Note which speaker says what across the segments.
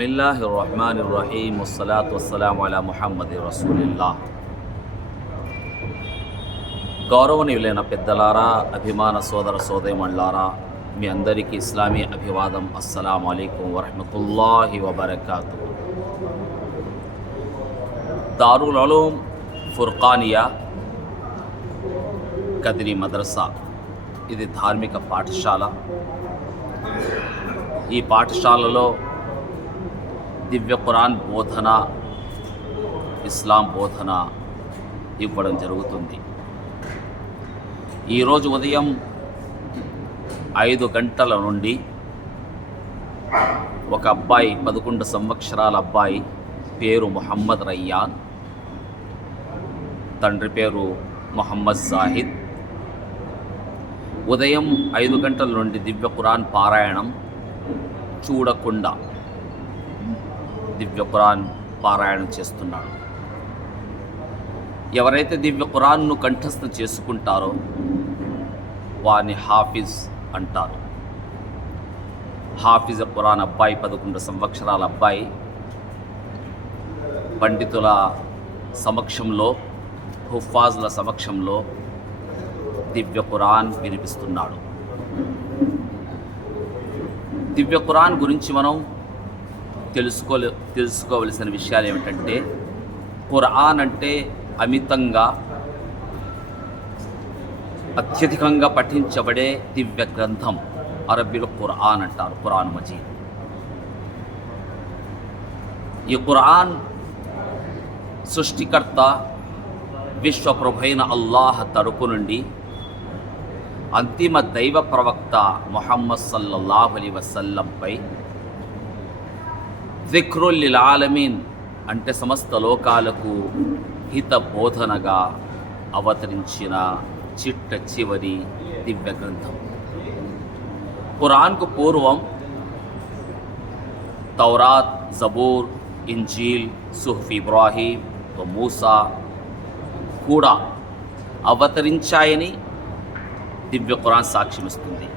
Speaker 1: బిస్మిల్లాహి రహమాన్ రహీమ్ వస్సలాతు వస్సలాం అలా ముహమ్మద్ రసూలిల్లా గౌరవనీయులైన పెద్దలారా అభిమాన సోదర సోదరిమణులారా మీ అందరికీ ఇస్లామీ అభివాదం అస్సలం అయికం వరహమతుల్లాహి వబర్కాతు దారుల్ అలూమ్ ఫుర్ఖానియా కదిరి మద్రసా ఇది ధార్మిక పాఠశాల. ఈ పాఠశాలలో దివ్య ఖురాన్ బోధన ఇస్లాం బోధన ఇవ్వడం జరుగుతుంది. ఈరోజు ఉదయం ఐదు గంటల నుండి ఒక అబ్బాయి పదకొండు సంవత్సరాల అబ్బాయి పేరు మొహమ్మద్ రయ్యాన్ తండ్రి పేరు మొహమ్మద్ జాహిద్. ఉదయం ఐదు గంటల నుండి దివ్య ఖురాన్ పారాయణం చూడకుండా దివ్య ఖురాన్ పారాయణం చేస్తున్నాడు. ఎవరైతే దివ్య ఖురాన్ను కంఠస్థం చేసుకుంటారో వారిని హాఫిజ్ అంటారు. హాఫిజ ఖురాన్ అబ్బాయి పదకొండు సంవత్సరాల అబ్బాయి. పండితుల సమక్షంలో హుఫాజుల సమక్షంలో దివ్య ఖురాన్ వినిపిస్తున్నాడు. దివ్య ఖురాన్ గురించి మనం తెలుసుకోలే తెలుసుకోవలసిన విషయాలు ఏమిటంటే ఖురాన్ అంటే అమితంగా అత్యధికంగా పఠించబడే దివ్య గ్రంథం. అరబ్బీలో ఖురాన్ అంటారు ఖురాన్ మజీద్. ఈ ఖురాన్ సృష్టికర్త విశ్వప్రభైన అల్లాహ్ తరపు నుండి అంతిమ దైవ ప్రవక్త మొహమ్మద్ సల్లల్లాహు అలీ వసల్లంపై జిక్రుల్లిల్ ఆలమీన్ అంటే సమస్త లోకాలకు హిత బోధనగా అవతరించిన చిట్ట చివరి దివ్య గ్రంథం. ఖురాన్కు పూర్వం తౌరాత్ జబూర్ ఇంజీల్ సుహఫ్ ఇబ్రాహీం మూసా కూడా అవతరించాయని దివ్య ఖురాన్ సాక్ష్యమిస్తుంది.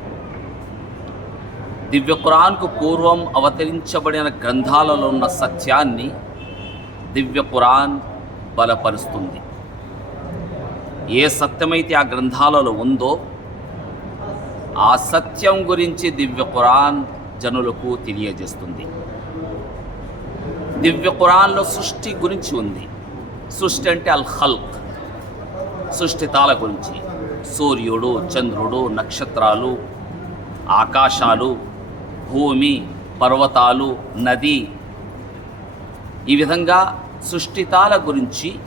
Speaker 1: దివ్య ఖురాన్కు పూర్వం అవతరించబడిన గ్రంథాలలో ఉన్న సత్యాన్ని దివ్య ఖురాన్ బలపరుస్తుంది. ఏ సత్యమైతే ఆ గ్రంథాలలో ఉందో ఆ సత్యం గురించి దివ్య ఖురాన్ జనులకు తెలియజేస్తుంది. దివ్య ఖురాన్లో సృష్టి గురించి ఉంది. సృష్టి అంటే అల్ హల్క్ సృష్టితాల గురించి. సూర్యుడు చంద్రుడు నక్షత్రాలు ఆకాశాలు భూమి పర్వతాలు నది. ఈ విధంగా సృష్టితాల గురించి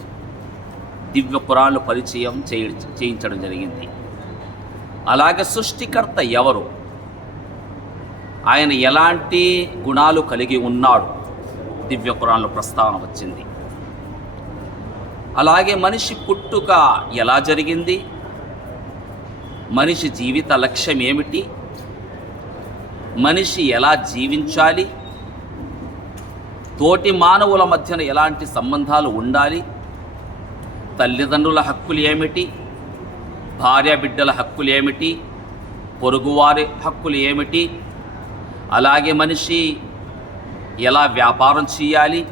Speaker 1: దివ్య పురాణాలు పరిచయం చేయ చేయించడం జరిగింది. అలాగే సృష్టికర్త ఎవరు? ఆయన ఎలాంటి గుణాలు కలిగి ఉన్నాడు? దివ్య పురాణంలో ప్రస్తావన వచ్చింది. అలాగే మనిషి పుట్టుక ఎలా జరిగింది? మనిషి జీవిత లక్ష్యం ఏమిటి? మనిషి ఎలా జీవించాలి? తోటి మానవుల మధ్యన ఎలాంటి సంబంధాలు ఉండాలి? తల్లిదండ్రుల హక్కులు ఏమిటి? భార్య బిడ్డల హక్కులు ఏమిటి? పొరుగువారి హక్కులు ఏమిటి? అలాగే మనిషి ఎలా వ్యాపారం చేయాలి?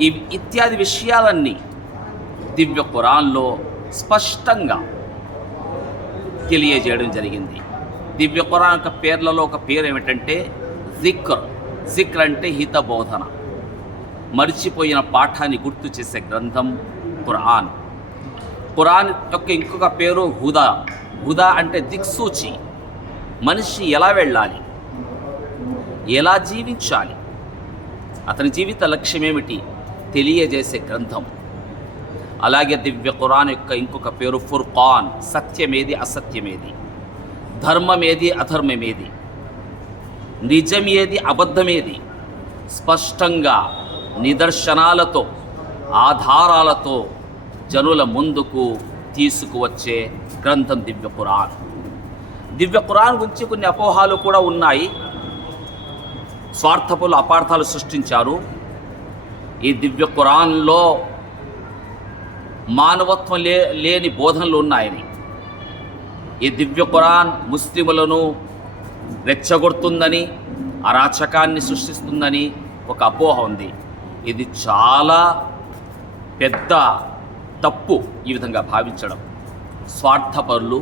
Speaker 1: ఈ ఇత్యాది విషయాలన్నీ దివ్య ఖురాన్లో స్పష్టంగా తెలియజేయడం జరిగింది. దివ్య ఖురాన్ యొక్క పేర్లలో ఒక పేరు ఏమిటంటే జిక్ర్. జిక్ర్ అంటే హిత బోధన మరిచిపోయిన పాఠాన్ని గుర్తు చేసే గ్రంథం ఖురాన్. ఖురాన్ యొక్క ఇంకొక పేరు హుదా. హుదా అంటే దిక్సూచి. మనిషి ఎలా వెళ్ళాలి? ఎలా జీవించాలి? అతని జీవిత లక్ష్యం ఏమిటి తెలియజేసే గ్రంథం. అలాగే దివ్య ఖురాన్ యొక్క ఇంకొక పేరు ఫుర్ఖాన్. సత్యమేది అసత్యమేది? ధర్మం ఏది అధర్మమేది? అబద్ధం అబద్ధమేది? స్పష్టంగా నిదర్శనాలతో ఆధారాలతో జనుల ముందుకు తీసుకువచ్చే గ్రంథం దివ్య పురాణ్. దివ్య పురాణ్ గురించి కొన్ని అపోహాలు కూడా ఉన్నాయి. స్వార్థపులు అపార్థాలు సృష్టించారు. ఈ దివ్య కురాన్లో మానవత్వం లే లేని బోధనలు ఉన్నాయని. ఈ దివ్య ఖురాన్ ముస్లిములను రెచ్చగొడుతుందని అరాచకాన్ని సృష్టిస్తుందని ఒక అపోహ ఉంది. ఇది చాలా పెద్ద తప్పు ఈ విధంగా భావించడం. స్వార్థపరులు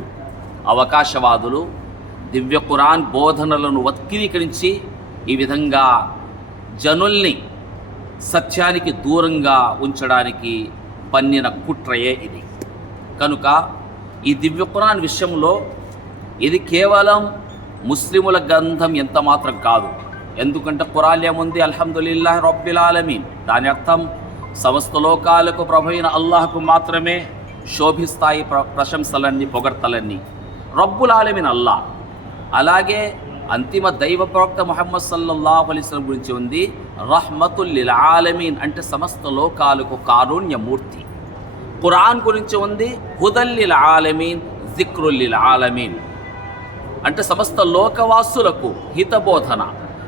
Speaker 1: అవకాశవాదులు దివ్య ఖురాన్ బోధనలను వక్రీకరించి ఈ విధంగా జనుల్ని సత్యానికి దూరంగా ఉంచడానికి పన్నిన కుట్రయే ఇది. కనుక ఈ దివ్య ఖురాన్ విషయంలో ఇది కేవలం ముస్లిముల గ్రంథం ఎంత మాత్రం కాదు. ఎందుకంటే ఖురాన్ ఏముంది? అల్హమ్దుల్లా రబ్బిల్ ఆలమీన్. దాని అర్థం సమస్త లోకాలకు ప్రభైన అల్లాహకు మాత్రమే శోభిస్తాయి ప్ర ప్రశంసలన్నీ పొగడ్తలన్నీ. రబ్బుల్ ఆలమీన్ అల్లాహ్ అలాగే అంతిమ దైవ ప్రవక్త మొహమ్మద్ సల్లల్లాహు అలైస్లం గురించి ఉంది రహ్మతుల్లిల్ ఆలమీన్ అంటే సమస్త లోకాలకు కారుణ్యమూర్తి. ఖురాన్ గురించి ఉంది హుదల్లిల్ ఆలమీన్ జిక్రుల్లిల్ ఆలమీన్ అంటే సమస్త లోకవాసులకు హితబోధన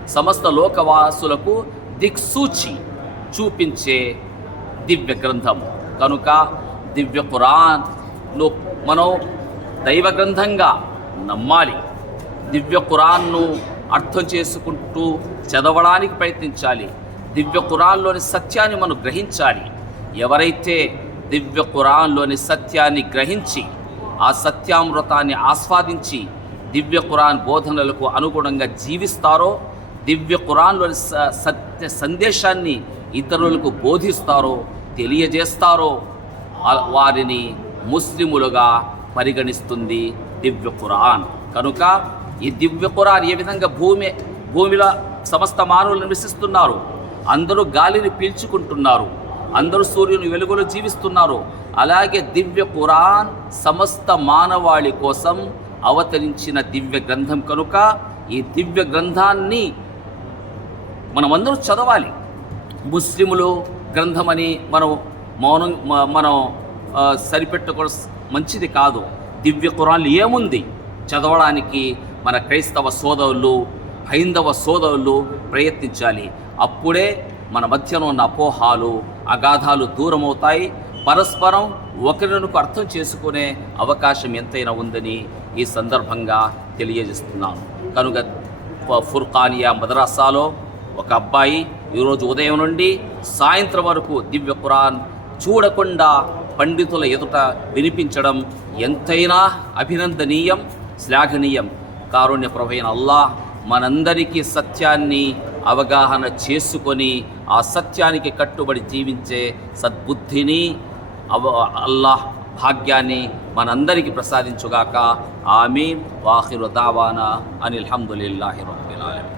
Speaker 1: సమస్త లోకవాసులకు దిక్సూచి చూపించే దివ్య గ్రంథం కనుక దివ్య ఖురాన్ను మనం దైవ గ్రంథంగా నమ్మాలి దివ్య ఖురాన్ను అర్థం చేసుకుంటూ చదవడానికి ప్రయత్నించాలి. దివ్య ఖురాన్లోని సత్యాన్ని మనం గ్రహించాలి ఎవరైతే దివ్య ఖురాన్లోని సత్యాన్ని గ్రహించి ఆ సత్యామృతాన్ని ఆస్వాదించి దివ్య ఖురాన్ బోధనలకు అనుగుణంగా జీవిస్తారో దివ్య ఖురాన్లోని స- సత్య సందేశాన్ని ఇతరులకు బోధిస్తారో తెలియజేస్తారో వారిని ముస్లిములుగా పరిగణిస్తుంది దివ్య ఖురాన్. కనుక ఈ దివ్య ఖురాన్ ఏ విధంగా భూమి భూమిలో సమస్త మానవులు నివసిస్తున్నారు అందరూ గాలిని పీల్చుకుంటున్నారు అందరూ సూర్యుని వెలుగులో జీవిస్తున్నారు. అలాగే దివ్య పురాణ్ సమస్త మానవాళి కోసం అవతరించిన దివ్య గ్రంథం కనుక ఈ దివ్య గ్రంథాన్ని మనమందరూ చదవాలి. ముస్లిములు గ్రంథమని మనం మౌనం మనం ఆ, సరిపెట్టుకోవడం మంచిది కాదు. దివ్య కురాన్లు ఏముంది? చదవడానికి మన క్రైస్తవ సోదరులు హైందవ సోదరులు ప్రయత్నించాలి. అప్పుడే మన మధ్యన ఉన్న అపోహాలు అగాధాలు దూరమవుతాయి. పరస్పరం ఒకరినొకరు అర్థం చేసుకునే అవకాశం ఎంతైనా ఉందని ఈ సందర్భంగా తెలియజేస్తున్నాను. కనుక ఫ- ఫుర్ఖానియా మదరసాలో ఒక అబ్బాయి ఈరోజు ఉదయం నుండి సాయంత్రం వరకు దివ్య ఖురాన్ చూడకుండా పండితుల ఎదుట వినిపించడం ఎంతైనా అభినందనీయం శ్లాఘనీయం. కారుణ్య ప్రభైన అల్లాహ్ మనందరికీ సత్యాన్ని అవగాహన చేసుకొని ఆ సత్యానికి కట్టుబడి జీవించే సద్బుద్ధిని అవ అల్లాహ్ భాగ్యాన్ని మనందరికీ ప్రసాదించుగాక. ఆమీన్. వాహిరు దావానా అనిల్ హమ్దులిల్లాహి రబ్బిల్ ఆలమీన్.